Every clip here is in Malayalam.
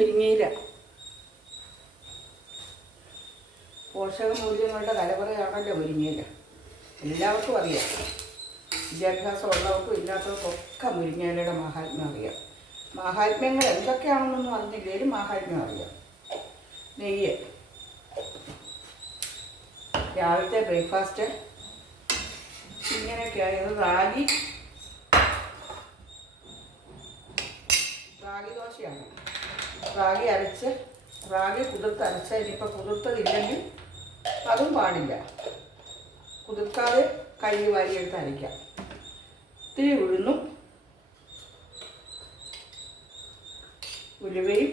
മുരിങ്ങയില പോഷക മൂല്യങ്ങളുടെ കലവറയാണല്ലോ മുരിങ്ങയില എല്ലാവർക്കും അറിയാം. വിദ്യാഭ്യാസം ഉള്ളവർക്കും ഇല്ലാത്തവർക്കും ഒക്കെ മുരിങ്ങയിലയുടെ മഹാത്മ്യം അറിയാം. മഹാത്മ്യങ്ങൾ എന്തൊക്കെയാണെന്നൊന്നും അറിഞ്ഞില്ലേലും മഹാത്മ്യം അറിയാം. നെയ്യ്. രാവിലത്തെ ബ്രേക്ക്ഫാസ്റ്റ്. ഇങ്ങനെയൊക്കെയാണ് ഇത് റാഗി. റാഗി ദോശയാണ്. റാഗി അരച്ച് റാഗി കുതിർത്ത് അരച്ച് ഇനിയിപ്പോൾ കുതിർത്തതില്ലെങ്കിൽ അതും പാടില്ല. കുതിർക്കാതെ കഴുകി വാരിയെടുത്ത് അരയ്ക്കാം. ഇത്തിരി ഉഴുന്നും ഉലുവയും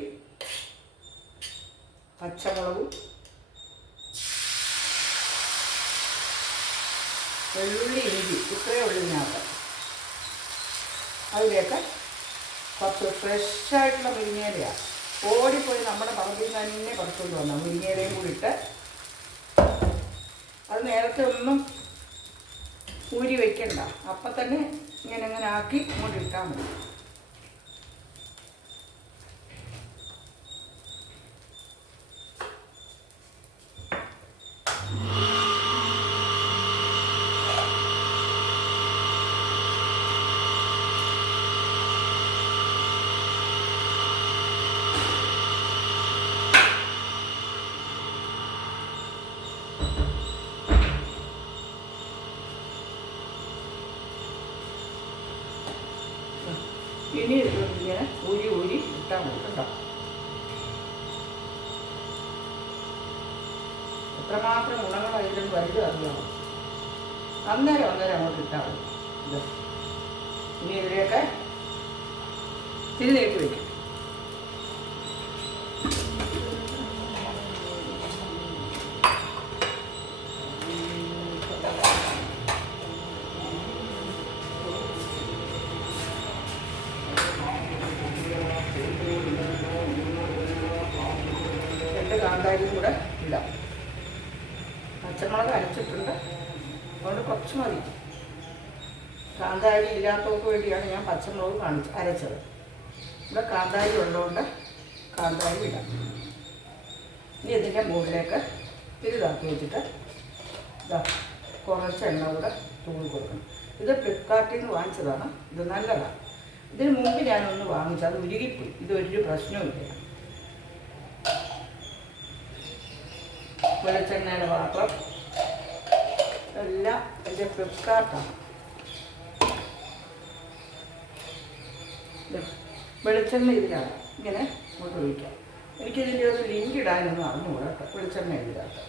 പച്ചമുളകും വെള്ളുള്ളി ഇഞ്ചി ഇത്രയേ ഉള്ളൂ ഇതിനകത്ത്. അതിലേക്ക് കുറച്ച് ഫ്രഷായിട്ടുള്ള മുരിങ്ങയിലയാണ് ഓടിപ്പോയി നമ്മുടെ പറമ്പിൽ തന്നെ പറിച്ചുകൊണ്ട് വന്ന. മുരിങ്ങയിലയും കൂടി ഇട്ട് അത് നേരത്തെ ഒന്നും ഊരി വെക്കണ്ട. അപ്പം തന്നെ ഇങ്ങനെ ഇങ്ങനെ ആക്കി ഇങ്ങോട്ട് ഇട്ടാൽ മതി. ഇനി ഇങ്ങനെ ഊരി ഊരി ഇട്ടാൽ മതി കേട്ടോ. എത്രമാത്രം ഗുണങ്ങൾ അതിലും വലുത് അറിയാമോ അന്നേരം അന്നേരം അങ്ങോട്ട് ഇട്ടാൽ മതി. ഇനി ഇതിലേക്ക് തിരി നീട്ടി വയ്ക്കും കാന്താരിയും കൂടെ ഇടാം. പച്ചമുളക് അരച്ചിട്ടുണ്ട്. അതുകൊണ്ട് കുറച്ച് മതി. കാന്താരി ഇല്ലാത്തവർക്ക് വേണ്ടിയാണ് ഞാൻ പച്ചമുളക് കാണിച്ച് അരച്ചത്. ഇവിടെ കാന്താരി ഉള്ളതുകൊണ്ട് കാന്താരി ഇടാം. ഇനി ഇതിന്റെ മുകളിലേക്ക് തിരിതാക്കി വെച്ചിട്ട് ഇതാ കുറച്ച് എണ്ണ കൂടെ തൂങ്ങി കൊടുക്കണം. ഇത് ഫ്ലിപ്കാർട്ടിൽ നിന്ന് വാങ്ങിച്ചതാണ്. ഇത് നല്ലതാണ്. ഇതിന് മുമ്പ് ഞാനൊന്ന് വാങ്ങിച്ചു അത് ഉരുകിപ്പോയി. ഇതൊരു പ്രശ്നവുമില്ല. വെളിച്ചെണ്ണയുടെ പാത്രം എല്ലാം ഇത് ഫ്ലിപ്കാർട്ടാണ്. വെളിച്ചെണ്ണ ഇതിലാണ്. ഇങ്ങനെ ഇങ്ങോട്ട് ഒഴിക്കാം. എനിക്കിതിന്റെ ഒരു ലിങ്ക് ഇടാനൊന്നും അറിഞ്ഞുകൂടാ വെളിച്ചെണ്ണ ഇതിനകത്ത്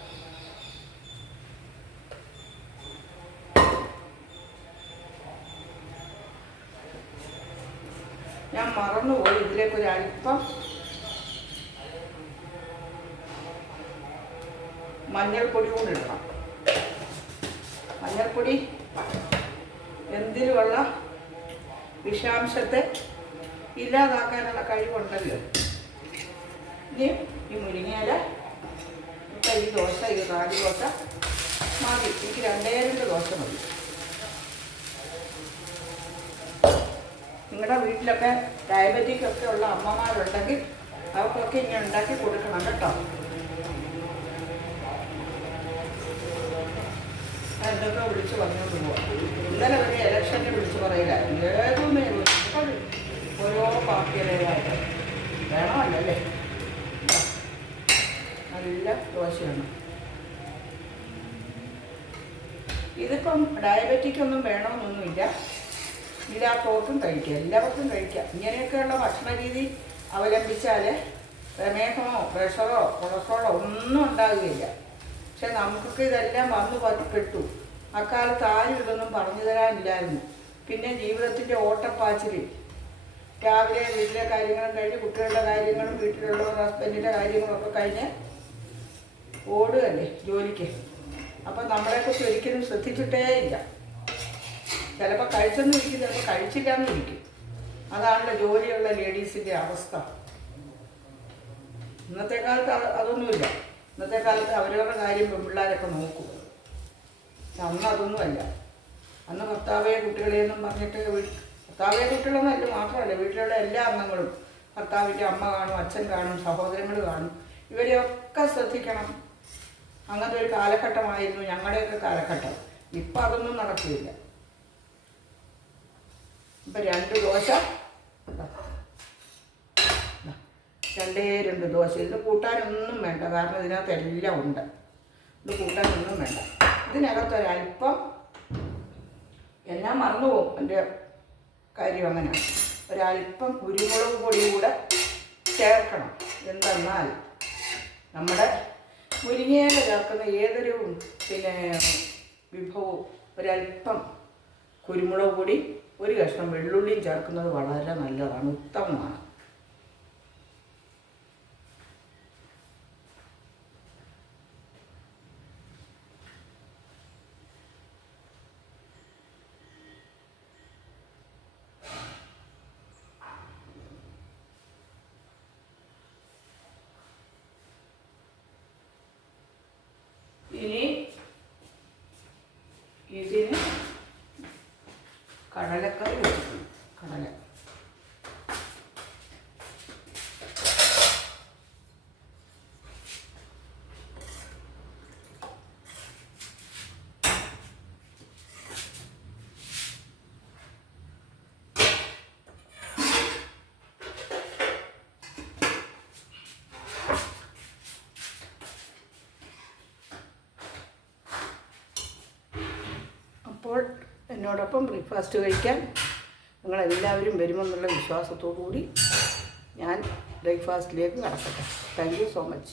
ഞാൻ മറന്നുപോയി ഇതിലേക്ക് ഒരു അല്പം മഞ്ഞൾപ്പൊടി കൂടി ഇടണം. മഞ്ഞൾപ്പൊടി എന്തിലുമുള്ള വിഷാംശത്തെ ഇല്ലാതാക്കാനുള്ള കഴിവുണ്ടല്ലോ. ഇനി ഈ മുരിങ്ങയില ഇപ്പം ഈ ദോശ ഈ റാഗി ദോശ മതി. എനിക്ക് രണ്ടേ രണ്ട് ദോശ മതി. നിങ്ങളുടെ വീട്ടിലൊക്കെ ഡയബറ്റിക് ഒക്കെ ഉള്ള അമ്മമാരുണ്ടെങ്കിൽ അവർക്കൊക്കെ ഇങ്ങനെ ഉണ്ടാക്കി കൊടുക്കണം കേട്ടോ. എന്തൊക്കെ വിളിച്ച് പറഞ്ഞുകൊണ്ട് പോവാം ഇന്നലെ വരെ ഇലക്ഷനെ വിളിച്ച് പറയില്ലായിരുന്നു ഏതുമേ ഓരോ പാർട്ടിയുടേതായിട്ട് വേണമല്ലേ നല്ല ദോശയാണ്. ഇതിപ്പം ഡയബറ്റിക് ഒന്നും വേണമെന്നൊന്നുമില്ല ഇല്ലാത്തവർക്കും കഴിക്കാം എല്ലാവർക്കും കഴിക്കാം ഇങ്ങനെയൊക്കെയുള്ള ഭക്ഷണ രീതി അവലംബിച്ചാൽ പ്രമേഹമോ പ്രഷറോ കൊളസ്ട്രോളോ ഒന്നും ഉണ്ടാകുകയില്ല പക്ഷെ നമുക്കൊക്കെ ഇതെല്ലാം വന്നു പറ്റി പെട്ടു അക്കാലത്ത് ആരും ഇതൊന്നും പറഞ്ഞു തരാനില്ലായിരുന്നു. പിന്നെ ജീവിതത്തിന്റെ ഓട്ടപ്പാച്ചിലിൽ രാവിലെ വീട്ടിലെ കാര്യങ്ങളും കഴിഞ്ഞ് കുട്ടികളുടെ കാര്യങ്ങളും വീട്ടിലുള്ളവർ ഹസ്ബൻഡിന്റെ കാര്യങ്ങളൊക്കെ കഴിഞ്ഞ് ഓടുകയല്ലേ ജോലിക്ക്. അപ്പം നമ്മളെക്കുറിച്ച് ഒരിക്കലും ശ്രദ്ധിച്ചിട്ടേ ഇല്ല. ചിലപ്പോൾ കഴിച്ചെന്ന് ഇരിക്കും ചിലപ്പോൾ കഴിച്ചില്ല എന്ന് ഇരിക്കും. അതാണല്ലോ ജോലിയുള്ള ലേഡീസിന്റെ അവസ്ഥ. ഇന്നത്തെ കാലത്ത് അതൊന്നുമില്ല. ഇന്നത്തെ കാലത്ത് അവരവരുടെ കാര്യം പെൺപിള്ളേരൊക്കെ നോക്കും. അന്ന് അതൊന്നുമല്ല അന്ന് ഭർത്താവെ കുട്ടികളെയെന്നും പറഞ്ഞിട്ട് ഭർത്താവേ കുട്ടികളൊന്നും അല്ല മാത്രമല്ല വീട്ടിലുള്ള എല്ലാ അംഗങ്ങളും ഭർത്താവിന്റെ അമ്മ കാണും അച്ഛൻ കാണും സഹോദരങ്ങൾ കാണും. ഇവരെയൊക്കെ ശ്രദ്ധിക്കണം. അങ്ങനത്തെ ഒരു കാലഘട്ടമായിരുന്നു ഞങ്ങളുടെയൊക്കെ കാലഘട്ടം. ഇപ്പം അതൊന്നും നടക്കില്ല. ഇപ്പം രണ്ട് ദോശ. രണ്ടേ രണ്ട് ദോശ. ഇത് കൂട്ടാനൊന്നും വേണ്ട. കാരണം ഇതിനകത്ത് എല്ലാം ഉണ്ട്. ഇത് കൂട്ടാനൊന്നും വേണ്ട. ഇതിനകത്തൊരല്പം എല്ലാം മറന്നുപോകും എന്റെ കാര്യം അങ്ങനെ. ഒരല്പം കുരുമുളക് പൊടി കൂടെ ചേർക്കണം. എന്തെന്നാൽ നമ്മുടെ മുരിങ്ങയില ചേർക്കുന്ന ഏതൊരു പിന്നെ വിഭവവും ഒരല്പം കുരുമുളക് പൊടി ഒരു കഷ്ണം വെള്ളുള്ളിയും ചേർക്കുന്നത് വളരെ നല്ലതാണ് ഉത്തമമാണ് ഇനി ഇതിന് കടലക്കറി വെച്ചിട്ടുണ്ട് കടല അപ്പോൾ എന്നോടൊപ്പം ബ്രേക്ക്ഫാസ്റ്റ് കഴിക്കാൻ നിങ്ങളെല്ലാവരും വരുമെന്നുള്ള വിശ്വാസത്തോടു കൂടി ഞാൻ ബ്രേക്ക്ഫാസ്റ്റിലേക്ക് കടക്കട്ടെ. Thank you so much